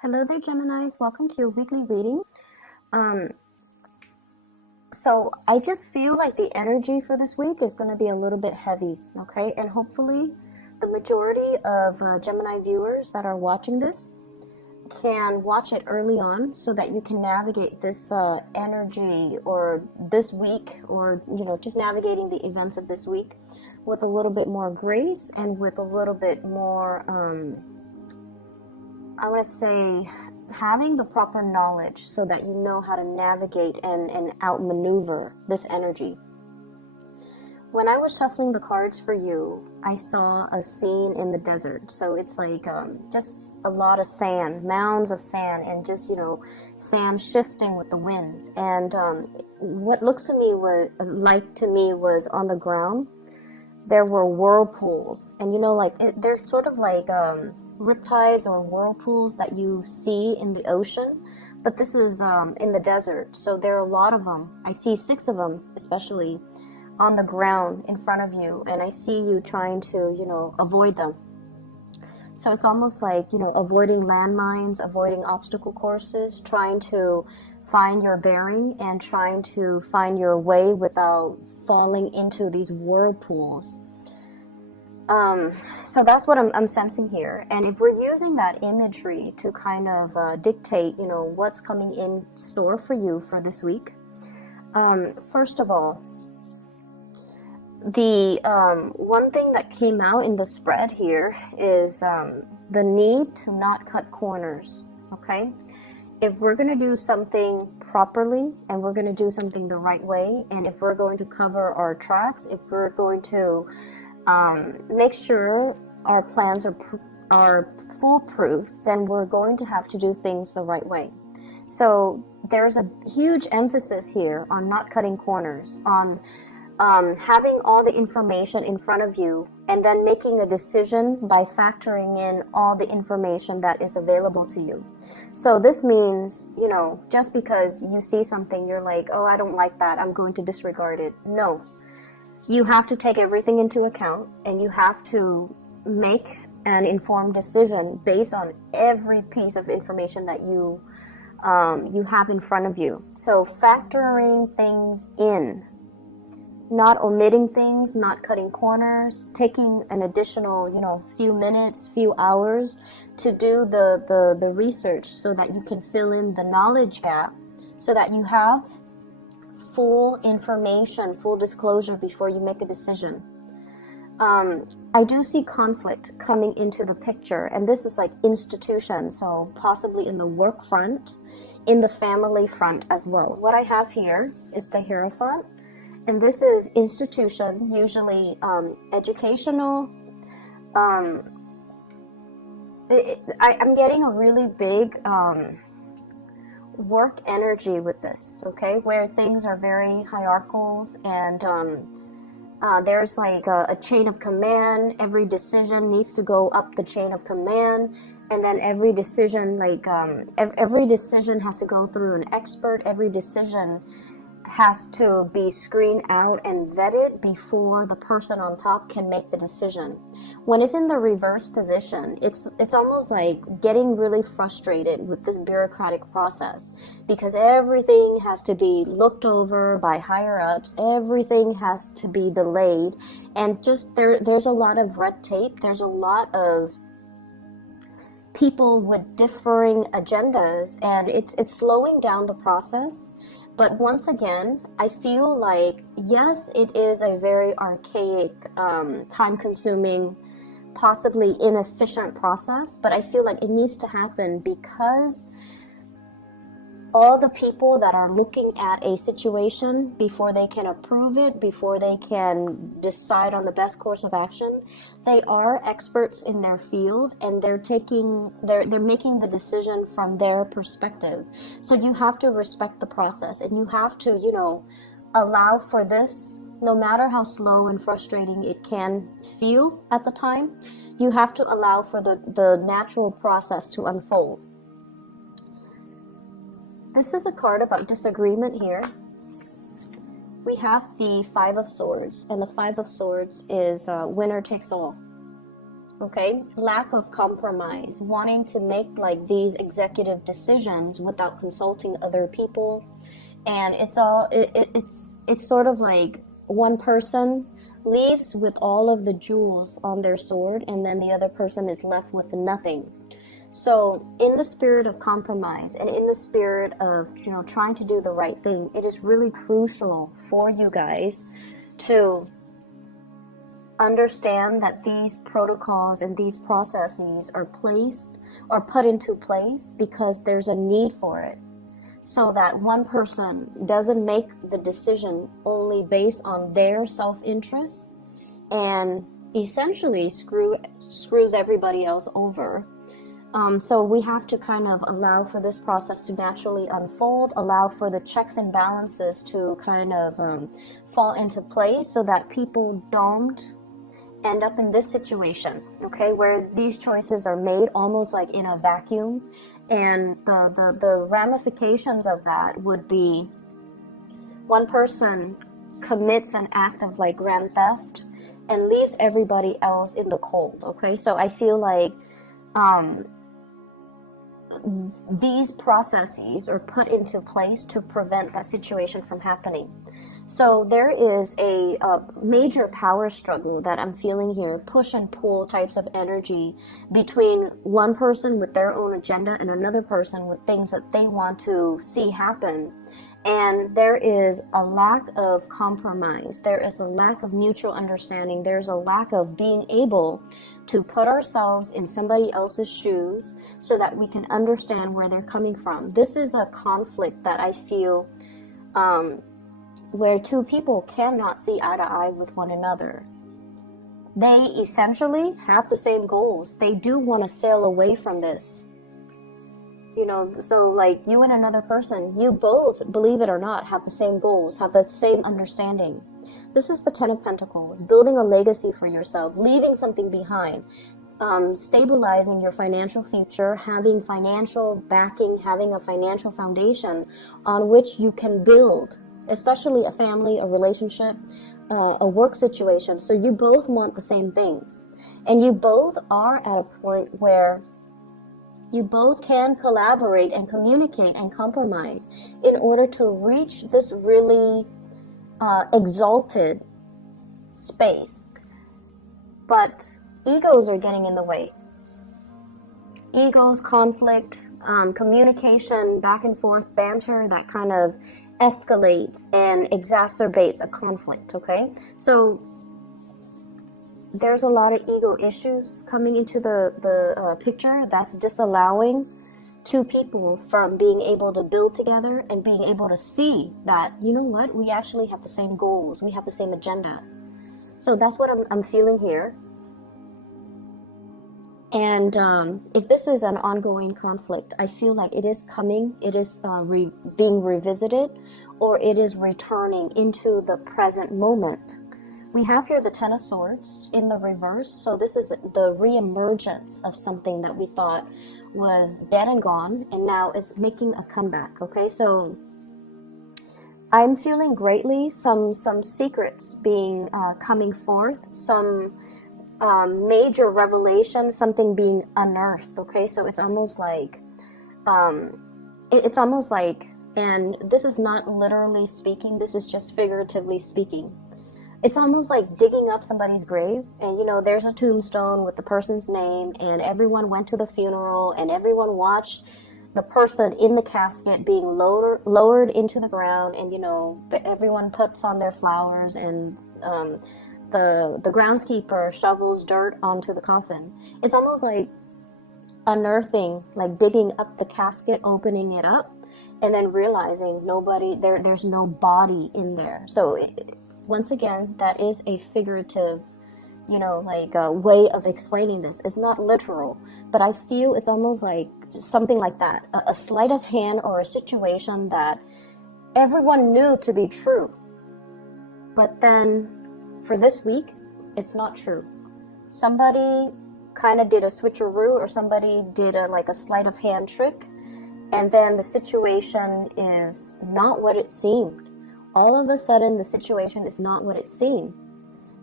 Hello there, Geminis. Welcome to your weekly reading. So I just feel like the energy for this week is going to be a little bit heavy, okay? And hopefully the majority of Gemini viewers that are watching this can watch it early on so that you can navigate this energy or this week, or, just navigating the events of this week with a little bit more grace and with a little bit more, I want to say, having the proper knowledge so that you know how to navigate and outmaneuver this energy. When I was shuffling the cards for you, I saw a scene in the desert. So it's like just a lot of sand, mounds of sand, and just, sand shifting with the winds. And what looks to me was on the ground, there were whirlpools. And, they're sort of like riptides or whirlpools that you see in the ocean, but this is in the desert, so there are a lot of them. I see 6 of them especially on the ground in front of you, and I see you trying to avoid them. So it's almost like avoiding landmines, avoiding obstacle courses, trying to find your bearing and trying to find your way without falling into these whirlpools. So that's what I'm sensing here. And if we're using that imagery to kind of dictate, what's coming in store for you for this week, first of all, the one thing that came out in the spread here is the need to not cut corners, okay? If we're going to do something properly and we're going to do something the right way, and if we're going to cover our tracks, if we're going to make sure our plans are foolproof, then we're going to have to do things the right way. So there's a huge emphasis here on not cutting corners, on having all the information in front of you and then making a decision by factoring in all the information that is available to you. So this means, just because you see something, you're like, oh, I don't like that, I'm going to disregard it. No. You have to take everything into account, and you have to make an informed decision based on every piece of information that you have in front of you. So factoring things in, not omitting things, not cutting corners, taking an additional, few minutes, few hours to do the research so that you can fill in the knowledge gap, so that you have full information, full disclosure before you make a decision. I do see conflict coming into the picture, and this is like institution, so possibly in the work front, in the family front as well. What I have here is the Hierophant, and this is institution, usually educational. I'm getting a really big work energy with this, okay, where things are very hierarchical, and there's like a chain of command. Every decision needs to go up the chain of command, and then every decision, every decision has to go through an expert. Every decision has to be screened out and vetted before the person on top can make the decision. When it's in the reverse position, it's almost like getting really frustrated with this bureaucratic process, because everything has to be looked over by higher ups, everything has to be delayed, and just there's a lot of red tape, there's a lot of people with differing agendas, and it's slowing down the process. But once again, I feel like, yes, it is a very archaic, time-consuming, possibly inefficient process, but I feel like it needs to happen because all the people that are looking at a situation before they can approve it, before they can decide on the best course of action, they are experts in their field, and they're making the decision from their perspective. So you have to respect the process, and you have to, allow for this, no matter how slow and frustrating it can feel at the time. You have to allow for the natural process to unfold. This is a card about disagreement here. We have the 5 of Swords, and the 5 of Swords is winner takes all. okay? Lack of compromise, wanting to make like these executive decisions without consulting other people. And it's sort of like one person leaves with all of the jewels on their sword, and then the other person is left with nothing. So in the spirit of compromise and in the spirit of, you know, trying to do the right thing, it is really crucial for you guys to understand that these protocols and these processes are placed or put into place because there's a need for it. So that one person doesn't make the decision only based on their self-interest and essentially screws everybody else over. So we have to kind of allow for this process to naturally unfold, allow for the checks and balances to kind of fall into place so that people don't end up in this situation, okay, where these choices are made almost like in a vacuum. And the ramifications of that would be one person commits an act of like grand theft and leaves everybody else in the cold, okay? So I feel like these processes are put into place to prevent that situation from happening. So there is a major power struggle that I'm feeling here, push and pull types of energy between one person with their own agenda and another person with things that they want to see happen. And there is a lack of compromise. There is a lack of mutual understanding. There's a lack of being able to put ourselves in somebody else's shoes so that we can understand where they're coming from. This is a conflict that I feel where two people cannot see eye to eye with one another. They essentially have the same goals. They do want to sail away from this. You know, so like you and another person, you both, believe it or not, have the same goals, have the same understanding. This is the Ten of Pentacles, building a legacy for yourself, leaving something behind, stabilizing your financial future, having financial backing, having a financial foundation on which you can build, especially a family, a relationship, a work situation. So you both want the same things. And you both are at a point where you both can collaborate and communicate and compromise in order to reach this really exalted space. But egos are getting in the way. Egos, conflict, communication, back and forth, banter, that kind of escalates and exacerbates a conflict, okay? So there's a lot of ego issues coming into the picture that's disallowing two people from being able to build together and being able to see that, you know what, we actually have the same goals, we have the same agenda. So that's what I'm feeling here. And if this is an ongoing conflict, I feel like it is coming, it is being revisited, or it is returning into the present moment. We have here the Ten of Swords in the reverse. So this is the reemergence of something that we thought was dead and gone, and now is making a comeback, okay? So I'm feeling greatly some secrets being coming forth, some major revelation, something being unearthed, okay? So it's almost like, and this is not literally speaking, this is just figuratively speaking. It's almost like digging up somebody's grave, and you know, there's a tombstone with the person's name, and everyone went to the funeral, and everyone watched the person in the casket being lowered into the ground, and you know, everyone puts on their flowers, and the groundskeeper shovels dirt onto the coffin. It's almost like unearthing, like digging up the casket, opening it up, and then realizing there's no body in there. So once again, that is a figurative, you know, like a way of explaining this. It's not literal, but I feel it's almost like something like that, a sleight of hand or a situation that everyone knew to be true. But then for this week, it's not true. Somebody kind of did a switcheroo, or somebody did a sleight of hand trick, and then the situation is not what it seemed. All of a sudden, the situation is not what it seemed.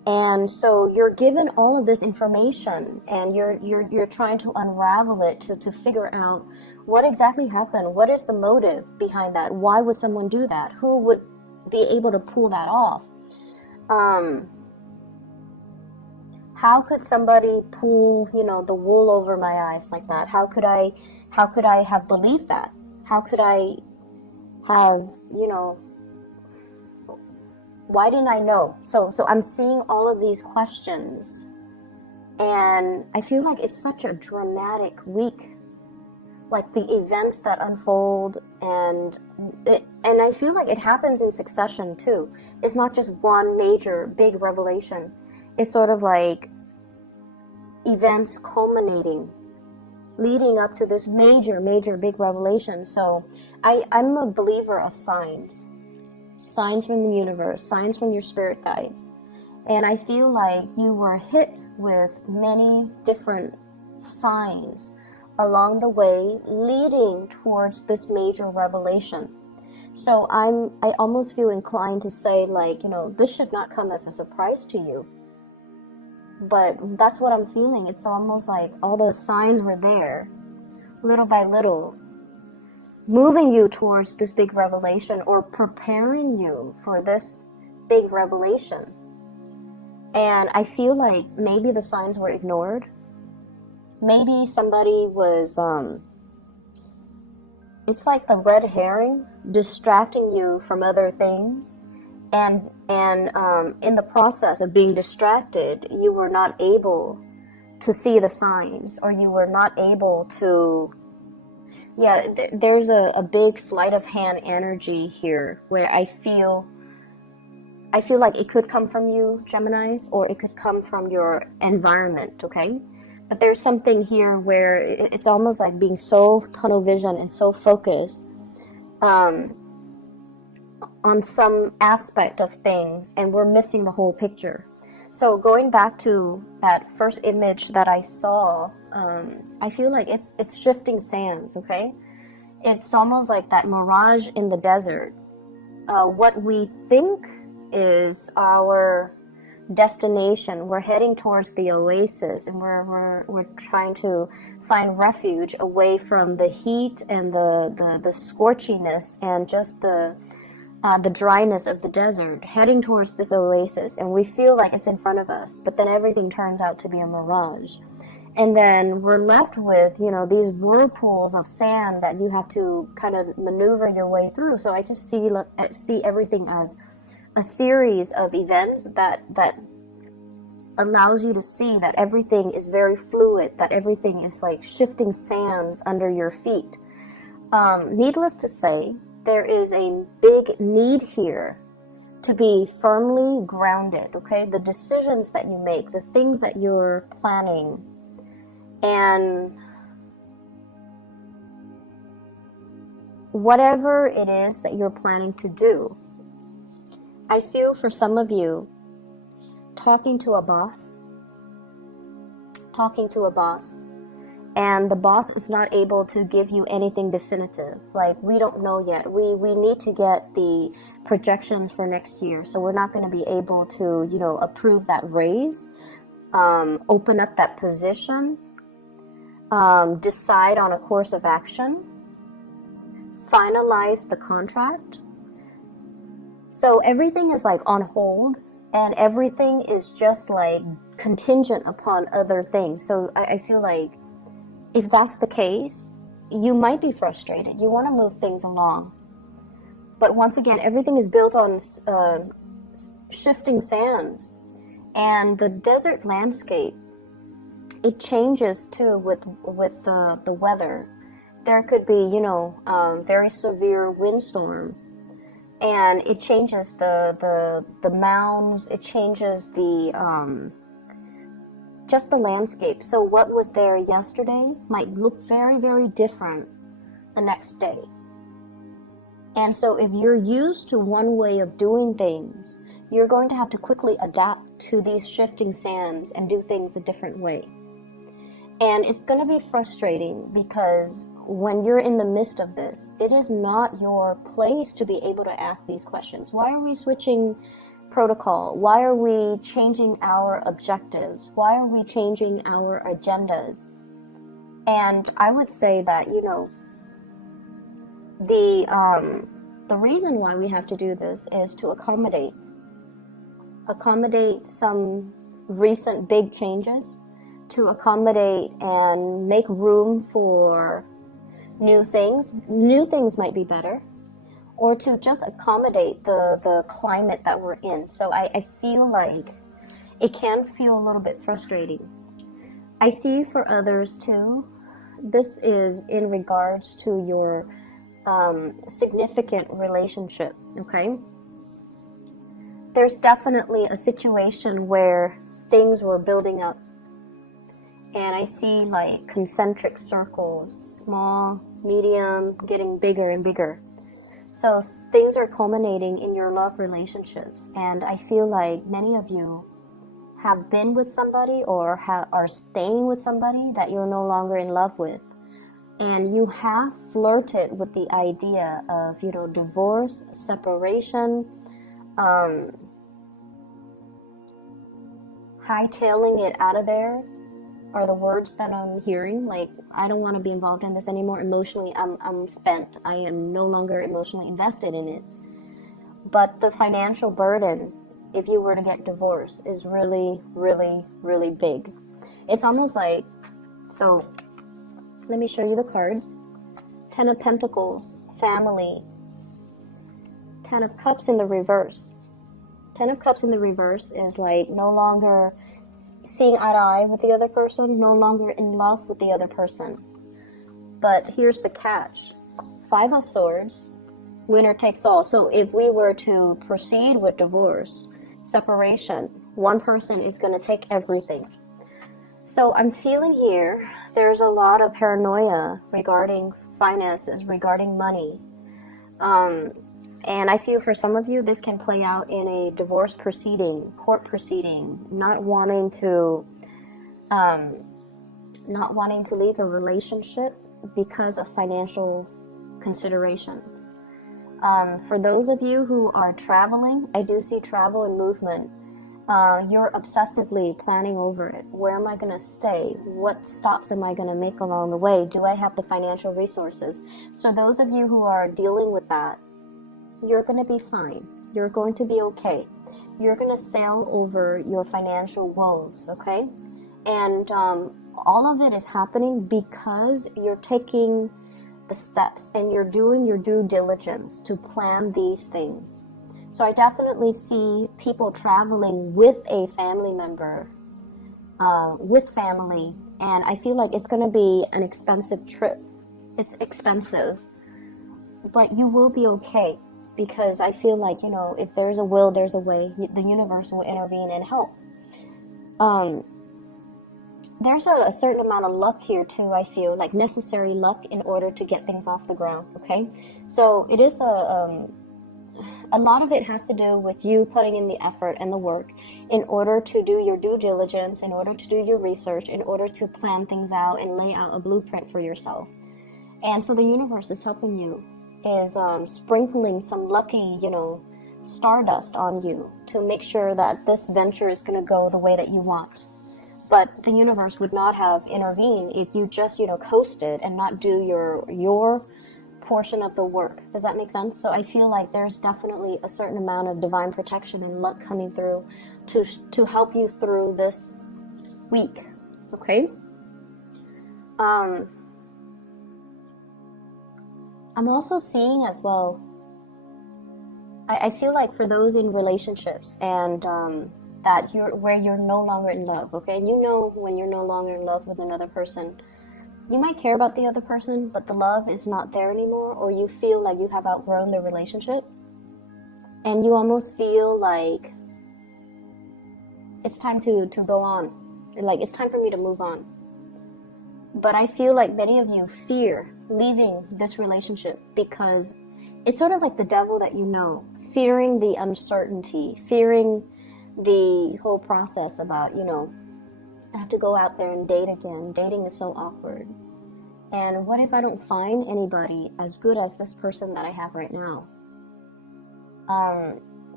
And so you're given all of this information, and you're trying to unravel it to figure out what exactly happened. What is the motive behind that? Why would someone do that? Who would be able to pull that off? How could somebody pull, the wool over my eyes like that? How could I have believed that? How could I have, why didn't I know? So I'm seeing all of these questions, and I feel like it's such a dramatic week. Like the events that unfold, and I feel like it happens in succession too. It's not just one major big revelation. It's sort of like events culminating, leading up to this major big revelation. So I'm a believer of signs from the universe, signs from your spirit guides. And I feel like you were hit with many different signs along the way, leading towards this major revelation. So I almost feel inclined to say, like, this should not come as a surprise to you. But that's what I'm feeling. It's almost like all those signs were there, little by little, moving you towards this big revelation, or preparing you for this big revelation. And I feel like maybe the signs were ignored. Maybe somebody was, it's like the red herring distracting you from other things. And in the process of being distracted, you were not able to see the signs, or you were not able to, there's a big sleight of hand energy here, where I feel like it could come from you, Geminis, or it could come from your environment, okay? But there's something here where it's almost like being so tunnel vision and so focused on some aspect of things, and we're missing the whole picture. So going back to that first image that I saw, I feel like it's shifting sands, okay? It's almost like that mirage in the desert. What we think is our destination, we're heading towards the oasis, and we're trying to find refuge away from the heat and the scorchiness and just the dryness of the desert, heading towards this oasis, and we feel like it's in front of us, but then everything turns out to be a mirage. And then we're left with, these whirlpools of sand that you have to kind of maneuver your way through. So I just see everything as a series of events that allows you to see that everything is very fluid, that everything is like shifting sands under your feet. Needless to say, there is a big need here to be firmly grounded, okay? The decisions that you make, the things that you're planning, and whatever it is that you're planning to do. I feel for some of you, talking to a boss, and the boss is not able to give you anything definitive. Like, we don't know yet. We need to get the projections for next year, so we're not going to be able to, approve that raise, open up that position, decide on a course of action, finalize the contract. So everything is like on hold, and everything is just like contingent upon other things. So I feel like if that's the case, you might be frustrated. You want to move things along. But once again, everything is built on shifting sands. And the desert landscape, it changes too with the weather. There could be, very severe windstorm. And it changes the mounds, it changes just the landscape. So what was there yesterday might look very, very different the next day. And so if you're used to one way of doing things, you're going to have to quickly adapt to these shifting sands and do things a different way. And it's going to be frustrating because when you're in the midst of this, it is not your place to be able to ask these questions. Why are we switching protocol? Why are we changing our objectives? Why are we changing our agendas? And I would say that, you know, the reason why we have to do this is to accommodate some recent big changes, to accommodate and make room for new things. New things might be better, or to just accommodate the climate that we're in. So I feel like it can feel a little bit frustrating. I see for others too, this is in regards to your significant relationship, okay? There's definitely a situation where things were building up, and I see like concentric circles, small, medium, getting bigger and bigger. So things are culminating in your love relationships, and I feel like many of you have been with somebody or are staying with somebody that you're no longer in love with. And you have flirted with the idea of, you know, divorce, separation, hightailing it out of there are the words that I'm hearing. Like, I don't want to be involved in this anymore. Emotionally, I'm spent. I am no longer emotionally invested in it. But the financial burden, if you were to get divorced, is really, really, really big. It's almost like, so let me show you the cards. 10 of Pentacles, family. 10 of Cups in the reverse. 10 of Cups in the reverse is like no longer seeing eye to eye with the other person, no longer in love with the other person. But here's the catch. 5 of Swords, winner takes all. So if we were to proceed with divorce, separation, one person is going to take everything. So I'm feeling here, there's a lot of paranoia regarding finances, regarding money. And I feel for some of you, this can play out in a divorce proceeding, court proceeding, not wanting to leave a relationship because of financial considerations. For those of you who are traveling, I do see travel and movement. You're obsessively planning over it. Where am I going to stay? What stops am I going to make along the way? Do I have the financial resources? So those of you who are dealing with that, you're going to be fine. You're going to be okay. You're going to sail over your financial woes, okay? And all of it is happening because you're taking the steps and you're doing your due diligence to plan these things. So I definitely see people traveling with a family member, with family, and I feel like it's going to be an expensive trip. It's expensive, but you will be okay, because I feel like, you know, if there's a will, there's a way. The universe will intervene and help. There's a certain amount of luck here too, I feel, like necessary luck in order to get things off the ground, okay? So it is a lot of it has to do with you putting in the effort and the work in order to do your due diligence, in order to do your research, in order to plan things out and lay out a blueprint for yourself. And so the universe is helping you, is sprinkling some lucky, you know, stardust on you to make sure that this venture is going to go the way that you want. But the universe would not have intervened if you just, you know, coasted and not do your portion of the work. Does that make sense? So I feel like there's definitely a certain amount of divine protection and luck coming through to help you through this week. Okay? I'm also seeing as well, I feel like for those in relationships and that where you're no longer in love, okay? And you know when you're no longer in love with another person, you might care about the other person, but the love is not there anymore, or you feel like you have outgrown the relationship, and you almost feel like it's time to go on, like it's time for me to move on. But I feel like many of you fear leaving this relationship because it's sort of like the devil that you know, fearing the uncertainty, fearing the whole process about, you know, I have to go out there and date again. Dating is so awkward. And what if I don't find anybody as good as this person that I have right now?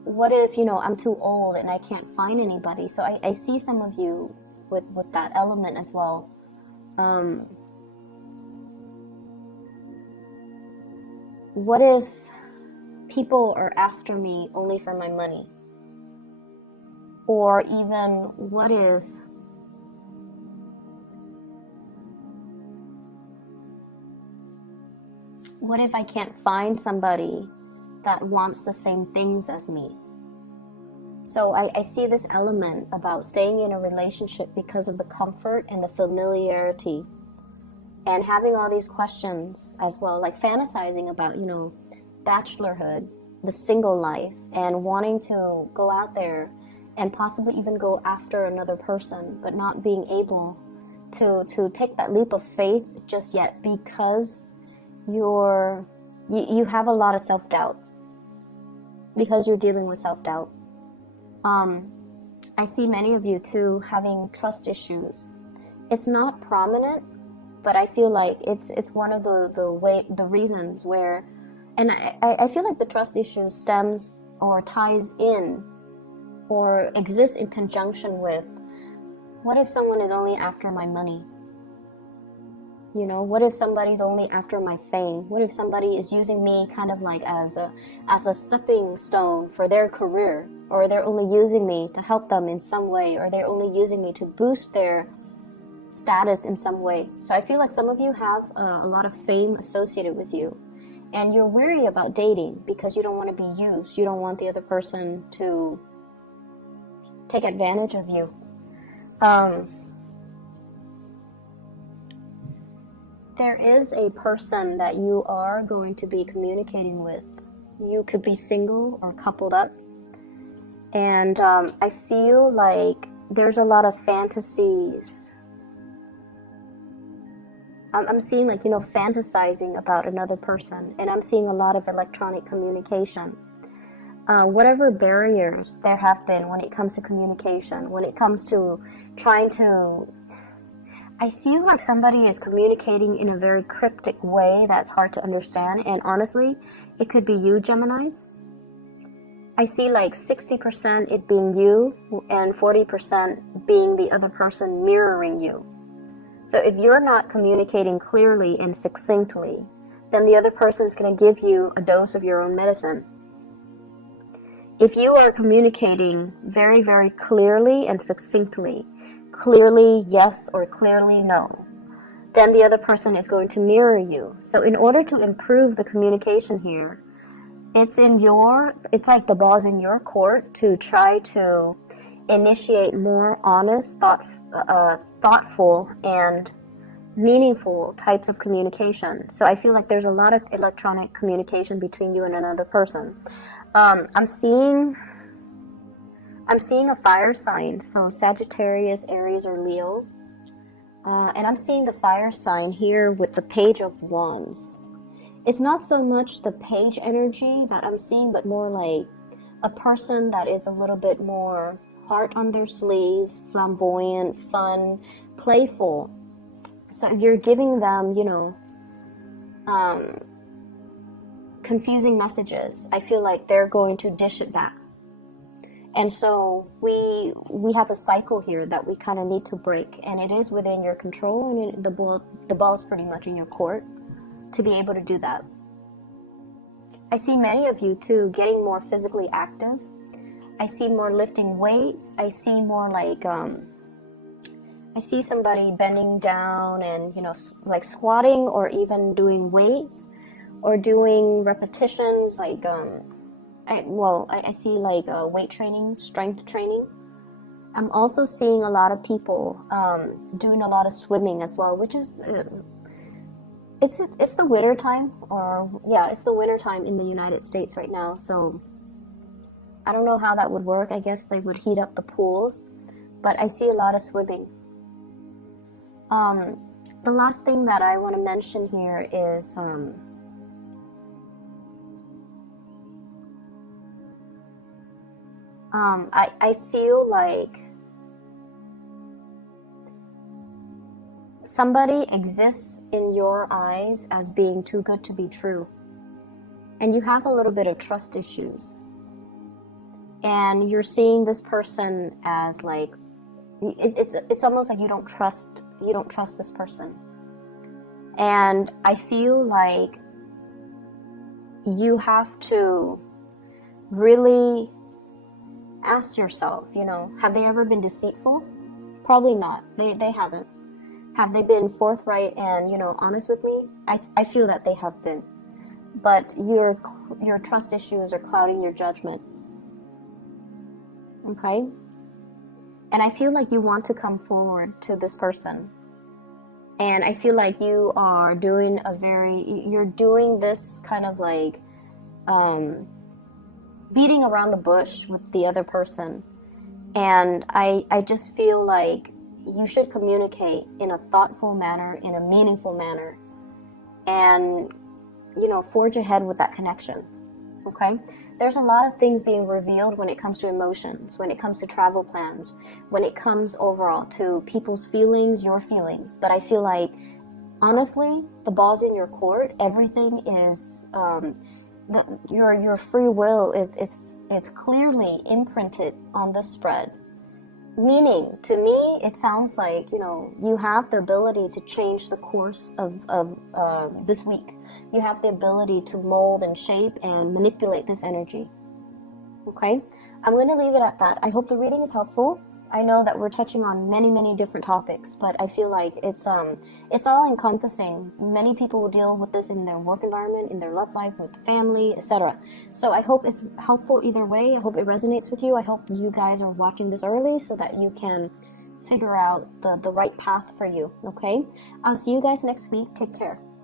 what if, I'm too old and I can't find anybody? So I see some of you with that element as well. What if people are after me only for my money? Or even what if I can't find somebody that wants the same things as me? So I see this element about staying in a relationship because of the comfort and the familiarity, and having all these questions as well, like fantasizing about, bachelorhood, the single life, and wanting to go out there and possibly even go after another person, but not being able to take that leap of faith just yet because you have a lot of self-doubt, because you're dealing with self-doubt. I see many of you too having trust issues. It's not prominent, but I feel like it's one of the reasons where, and I feel like the trust issue stems or ties in or exists in conjunction with, what if someone is only after my money? What if somebody's only after my fame? What if somebody is using me kind of like as a stepping stone for their career? Or they're only using me to help them in some way, or they're only using me to boost their status in some way. So I feel like some of you have a lot of fame associated with you, and you're wary about dating because you don't want to be used. You don't want the other person to take advantage of you. There is a person that you are going to be communicating with. You could be single or coupled up. And I feel like there's a lot of fantasies. I'm seeing like, fantasizing about another person. And I'm seeing a lot of electronic communication. Whatever barriers there have been when it comes to communication, when it comes to trying to... I feel like somebody is communicating in a very cryptic way that's hard to understand. And honestly, it could be you, Geminis. I see like 60% it being you and 40% being the other person mirroring you. So if you're not communicating clearly and succinctly, then the other person's going to give you a dose of your own medicine. If you are communicating very, very clearly and succinctly, clearly yes or clearly no, then the other person is going to mirror you. So in order to improve the communication here, it's like the ball's in your court to try to initiate more honest, thoughtful, and meaningful types of communication. So I feel like there's a lot of electronic communication between you and another person. I'm seeing a fire sign, so Sagittarius, Aries, or Leo. And I'm seeing the fire sign here with the Page of Wands. It's not so much the page energy that I'm seeing, but more like a person that is a little bit more heart on their sleeves, flamboyant, fun, playful. So if you're giving them, confusing messages, I feel like they're going to dish it back. And so we have a cycle here that we kind of need to break, and it is within your control, and the ball's pretty much in your court to be able to do that. I see many of you too getting more physically active. I see more lifting weights. I see more like I see somebody bending down and like squatting, or even doing weights, or doing repetitions like I see like weight training, strength training. I'm also seeing a lot of people doing a lot of swimming as well, which is it's the winter time, it's the winter time in the United States right now. So I don't know how that would work. I guess they would heat up the pools, but I see a lot of swimming. The last thing that I want to mention here is I feel like somebody exists in your eyes as being too good to be true, and you have a little bit of trust issues. and you're seeing this person as like, it's almost like you don't trust this person. And I feel like you have to really ask yourself, you know, have they ever been deceitful? Probably not. They haven't. Have they been forthright and, you know, honest with me? I feel that they have been. But your trust issues are clouding your judgment. Okay? And I feel like you want to come forward to this person. And I feel like you are doing you're doing this kind of like beating around the bush with the other person. And I just feel like you should communicate in a thoughtful manner, in a meaningful manner, and, you know, forge ahead with that connection. Okay? There's a lot of things being revealed when it comes to emotions, when it comes to travel plans, when it comes overall to people's feelings, your feelings. But I feel like, honestly, the ball's in your court. Everything is, your free will it's clearly imprinted on the spread. Meaning, to me, it sounds like, you know, you have the ability to change the course of this week. You have the ability to mold and shape and manipulate this energy. Okay? I'm going to leave it at that. I hope the reading is helpful. I know that we're touching on many different topics, but I feel like it's all encompassing. Many people will deal with this in their work environment, in their love life, with family, etc. So I hope it's helpful either way. I hope it resonates with you. I hope you guys are watching this early so that you can figure out the right path for you. Okay? I'll see you guys next week. Take care.